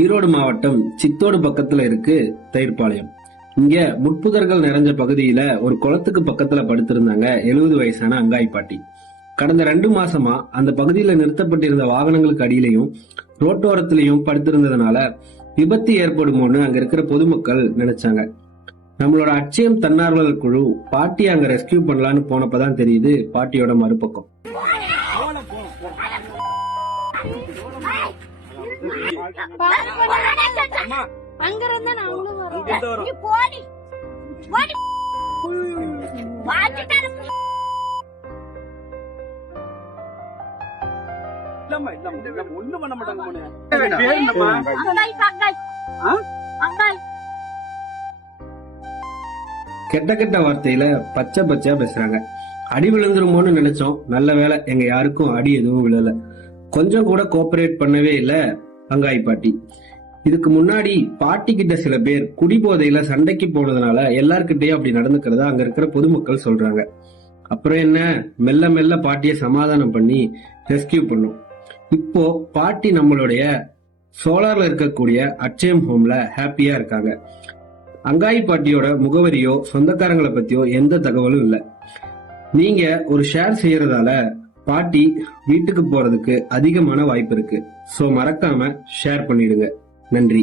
ஈரோடு மாவட்டம் சித்தோடு பக்கத்துல இருக்கு தயிர்பாளையம். இங்க முட்புதர்கள் நிறைஞ்ச பகுதியில ஒரு குளத்துக்கு பக்கத்துல படுத்திருந்தாங்க 70 வயசான அங்காய் பாட்டி. கடந்த 2 மாசமா அந்த பகுதியில நிறுத்தப்பட்டிருந்த வாகனங்களுக்கு அடியிலையும் ரோட்டோரத்திலையும் படுத்திருந்ததுனால விபத்து ஏற்படுமோன்னு அங்க இருக்கிற பொதுமக்கள் நினைச்சாங்க. நம்மளோட அட்சயம் தன்னார்வலர் குழு பாட்டி அங்க ரெஸ்கியூ பண்ணலான்னு போனப்பதான் தெரியுது பாட்டியோட மறுபக்கம். ஒண்ணு பண்ண மாட்டாங்க. கெட்ட கெட்ட வார்த்தையில பச்சை பச்சையா பேசுறாங்க. அடி விழுந்துருமோன்னு நினைச்சோம். நல்ல வேலை எங்க யாருக்கும் அடி எதுவும் விழல. கொஞ்சம் கூட கோஆபரேட் பண்ணவே இல்ல அங்காய் பாட்டி. இதுக்கு முன்னாடி பாட்டி கிட்ட சில பேர் குடிபோதையில சண்டைக்கு போனதுனால எல்லார்கிட்டயும் அப்படி நடந்துக்கிறதா அங்க இருக்கிற பொதுமக்கள் சொல்றாங்க. அப்புறம் என்ன, மெல்ல மெல்ல பாட்டிய சமாதானம் பண்ணி ரெஸ்கியூ பண்ணோம். இப்போ பாட்டி நம்மளுடைய சோலார்ல இருக்கக்கூடிய அட்சயம் ஹோம்ல ஹாப்பியா இருக்காங்க. அங்காய் பாட்டியோட முகவரியோ சொந்தக்காரங்களை பத்தியோ எந்த தகவலும் இல்ல. நீங்க ஒரு ஷேர் செய்யறதால பாட்டி வீட்டுக்கு போறதுக்கு அதிகமான வாய்ப்பு இருக்கு. சோ மறக்காம ஷேர் பண்ணிடுங்க. நன்றி.